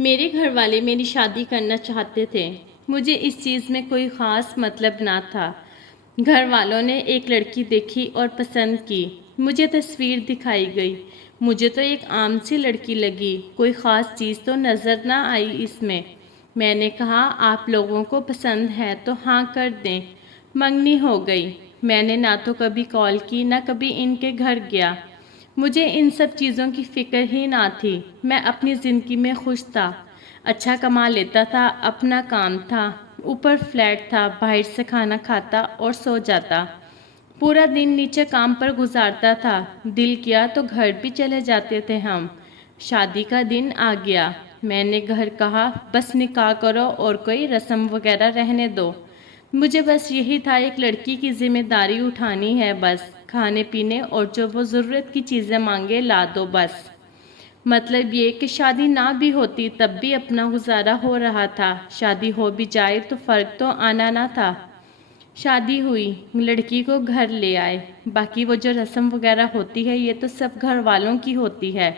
میرے گھر والے میری شادی کرنا چاہتے تھے۔ مجھے اس چیز میں کوئی خاص مطلب نہ تھا۔ گھر والوں نے ایک لڑکی دیکھی اور پسند کی۔ مجھے تصویر دکھائی گئی۔ مجھے تو ایک عام سی لڑکی لگی، کوئی خاص چیز تو نظر نہ آئی اس میں۔ میں نے کہا آپ لوگوں کو پسند ہے تو ہاں کر دیں۔ منگنی ہو گئی۔ میں نے نہ تو کبھی کال کی نہ کبھی ان کے گھر گیا۔ مجھے ان سب چیزوں کی فکر ہی نہ تھی۔ میں اپنی زندگی میں خوش تھا، اچھا کما لیتا تھا، اپنا کام تھا، اوپر فلیٹ تھا، باہر سے کھانا کھاتا اور سو جاتا، پورا دن نیچے کام پر گزارتا تھا، دل کیا تو گھر بھی چلے جاتے تھے ہم۔ شادی کا دن آ گیا۔ میں نے گھر کہا بس نکاح کرو اور کوئی رسم وغیرہ رہنے دو۔ مجھے بس یہی تھا، ایک لڑکی کی ذمہ داری اٹھانی ہے، بس کھانے پینے اور جو وہ ضرورت کی چیزیں مانگے لا دو بس۔ مطلب یہ کہ شادی نہ بھی ہوتی تب بھی اپنا گزارا ہو رہا تھا، شادی ہو بھی جائے تو فرق تو آنا نہ تھا۔ شادی ہوئی، لڑکی کو گھر لے آئے، باقی وہ جو رسم وغیرہ ہوتی ہے یہ تو سب گھر والوں کی ہوتی ہے۔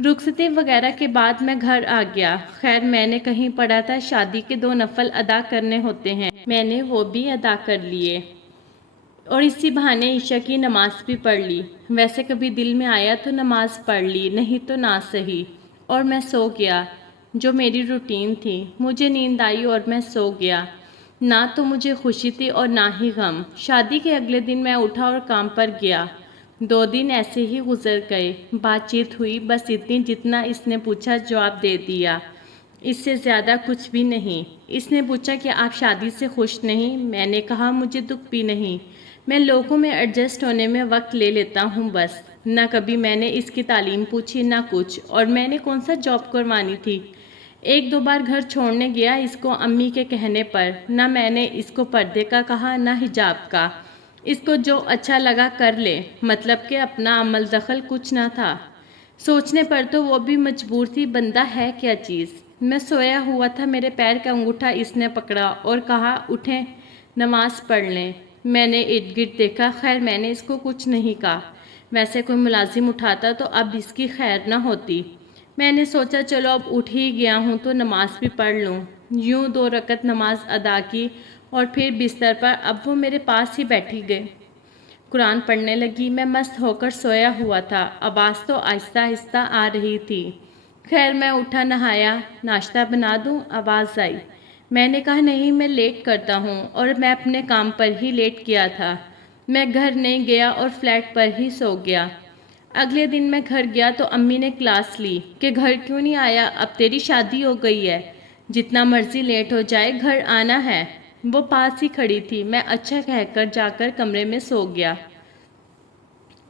رخصتی وغیرہ کے بعد میں گھر آ گیا۔ خیر میں نے کہیں پڑھا تھا شادی کے 2 نفل ادا کرنے ہوتے ہیں، میں نے وہ بھی ادا کر لیے اور اسی بہانے عشاء کی نماز بھی پڑھ لی۔ ویسے کبھی دل میں آیا تو نماز پڑھ لی، نہیں تو نہ صحیح، اور میں سو گیا، جو میری روٹین تھی۔ مجھے نیند آئی اور میں سو گیا۔ نہ تو مجھے خوشی تھی اور نہ ہی غم۔ شادی کے اگلے دن میں اٹھا اور کام پر گیا۔ 2 دن ایسے ہی گزر گئے، بات چیت ہوئی بس اتنی جتنا اس نے پوچھا جواب دے دیا، اس سے زیادہ کچھ بھی نہیں۔ اس نے پوچھا کہ آپ شادی سے خوش نہیں؟ میں نے کہا مجھے دکھ بھی نہیں، میں لوگوں میں ایڈجسٹ ہونے میں وقت لے لیتا ہوں بس۔ نہ کبھی میں نے اس کی تعلیم پوچھی نہ کچھ، اور میں نے کون سا جاب کروانی تھی۔ 1-2 بار گھر چھوڑنے گیا اس کو امی کے کہنے پر، نہ میں نے اس کو پردے کا کہا نہ حجاب کا، اس کو جو اچھا لگا کر لے، مطلب کہ اپنا عمل دخل کچھ نہ تھا۔ سوچنے پر تو وہ بھی مجبور تھی، بندہ ہے کیا چیز۔ میں سویا ہوا تھا، میرے پیر کا انگوٹھا اس نے پکڑا اور کہا اٹھیں نماز پڑھ لیں۔ میں نے ارد گرد دیکھا، خیر میں نے اس کو کچھ نہیں کہا، ویسے کوئی ملازم اٹھاتا تو اب اس کی خیر نہ ہوتی۔ میں نے سوچا چلو اب اٹھ ہی گیا ہوں تو نماز بھی پڑھ لوں۔ یوں 2 رکعت نماز ادا کی اور پھر بستر پر اب وہ میرے پاس ہی بیٹھی گئی، قرآن پڑھنے لگی۔ میں مست ہو کر سویا ہوا تھا، آواز تو آہستہ آہستہ آ رہی تھی۔ خیر میں اٹھا، نہایا، ناشتہ بنا دوں، آواز آئی۔ میں نے کہا نہیں میں لیٹ کرتا ہوں، اور میں اپنے کام پر ہی لیٹ گیا تھا۔ میں گھر نہیں گیا اور فلیٹ پر ہی سو گیا۔ اگلے دن میں گھر گیا تو امی نے کلاس لی کہ گھر کیوں نہیں آیا، اب تیری شادی ہو گئی ہے، جتنا مرضی لیٹ ہو جائے گھر آنا ہے۔ وہ پاس ہی کھڑی تھی، میں اچھا کہہ کر جا کر کمرے میں سو گیا۔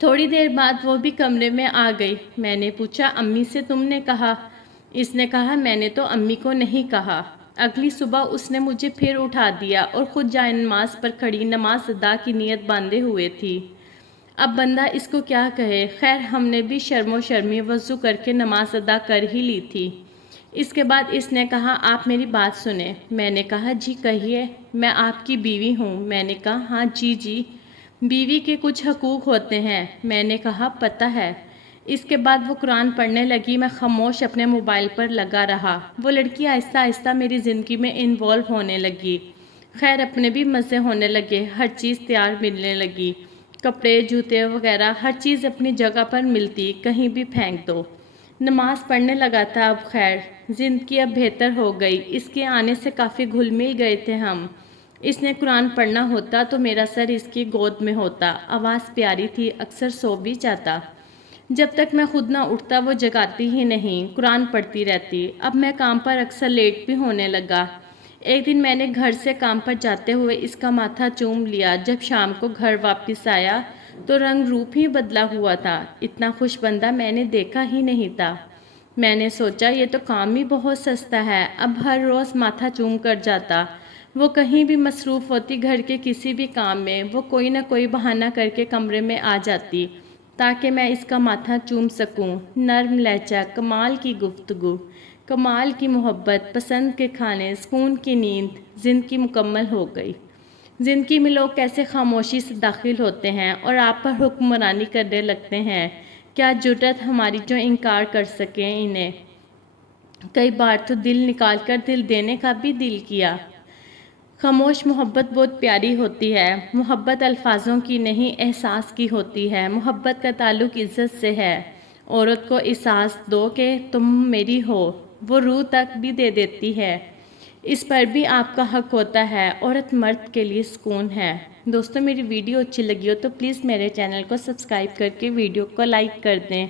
تھوڑی دیر بعد وہ بھی کمرے میں آ گئی۔ میں نے پوچھا امی سے تم نے کہا؟ اس نے کہا میں نے تو امی کو نہیں کہا۔ اگلی صبح اس نے مجھے پھر اٹھا دیا اور خود جائے نماز پر کھڑی نماز ادا کی نیت باندھے ہوئے تھی۔ اب بندہ اس کو کیا کہے۔ خیر ہم نے بھی شرم و شرمی وضو کر کے نماز ادا کر ہی لی تھی۔ اس کے بعد اس نے کہا آپ میری بات سنیں۔ میں نے کہا جی کہیے، میں آپ کی بیوی ہوں۔ میں نے کہا ہاں جی، بیوی کے کچھ حقوق ہوتے ہیں۔ میں نے کہا پتہ ہے۔ اس کے بعد وہ قرآن پڑھنے لگی، میں خاموش اپنے موبائل پر لگا رہا۔ وہ لڑکی آہستہ آہستہ میری زندگی میں انوالو ہونے لگی۔ خیر اپنے بھی مزے ہونے لگے، ہر چیز تیار ملنے لگی، کپڑے جوتے وغیرہ ہر چیز اپنی جگہ پر ملتی، کہیں بھی پھینک دو۔ نماز پڑھنے لگا تھا اب۔ خیر زندگی اب بہتر ہو گئی، اس کے آنے سے کافی گھل مل گئے تھے ہم۔ اس نے قرآن پڑھنا ہوتا تو میرا سر اس کی گود میں ہوتا، آواز پیاری تھی، اکثر سو بھی جاتا۔ جب تک میں خود نہ اٹھتا وہ جگاتی ہی نہیں، قرآن پڑھتی رہتی۔ اب میں کام پر اکثر لیٹ بھی ہونے لگا۔ ایک دن میں نے گھر سے کام پر جاتے ہوئے اس کا ماتھا چوم لیا۔ جب شام کو گھر واپس آیا تو رنگ روپ ہی بدلا ہوا تھا، اتنا خوش بندہ میں نے دیکھا ہی نہیں تھا۔ میں نے سوچا یہ تو کام ہی بہت سستا ہے، اب ہر روز ماتھا چوم کر جاتا۔ وہ کہیں بھی مصروف ہوتی، گھر کے کسی بھی کام میں، وہ کوئی نہ کوئی بہانہ کر کے کمرے میں آ جاتی تاکہ میں اس کا ماتھا چوم سکوں۔ نرم لہجہ، کمال کی گفتگو، کمال کی محبت، پسند کے کھانے، سکون کی نیند، زندگی مکمل ہو گئی۔ زندگی میں لوگ کیسے خاموشی سے داخل ہوتے ہیں اور آپ پر حکمرانی کرنے لگتے ہیں، کیا جرأت ہماری جو انکار کر سکیں انہیں۔ کئی بار تو دل نکال کر دل دینے کا بھی دل کیا۔ خاموش محبت بہت پیاری ہوتی ہے۔ محبت الفاظوں کی نہیں، احساس کی ہوتی ہے۔ محبت کا تعلق عزت سے ہے۔ عورت کو احساس دو کہ تم میری ہو، وہ روح تک بھی دے دیتی ہے۔ اس پر بھی آپ کا حق ہوتا ہے۔ عورت مرد کے لیے سکون ہے۔ دوستو، میری ویڈیو اچھی لگی ہو تو پلیز میرے چینل کو سبسکرائب کر کے ویڈیو کو لائک کر دیں۔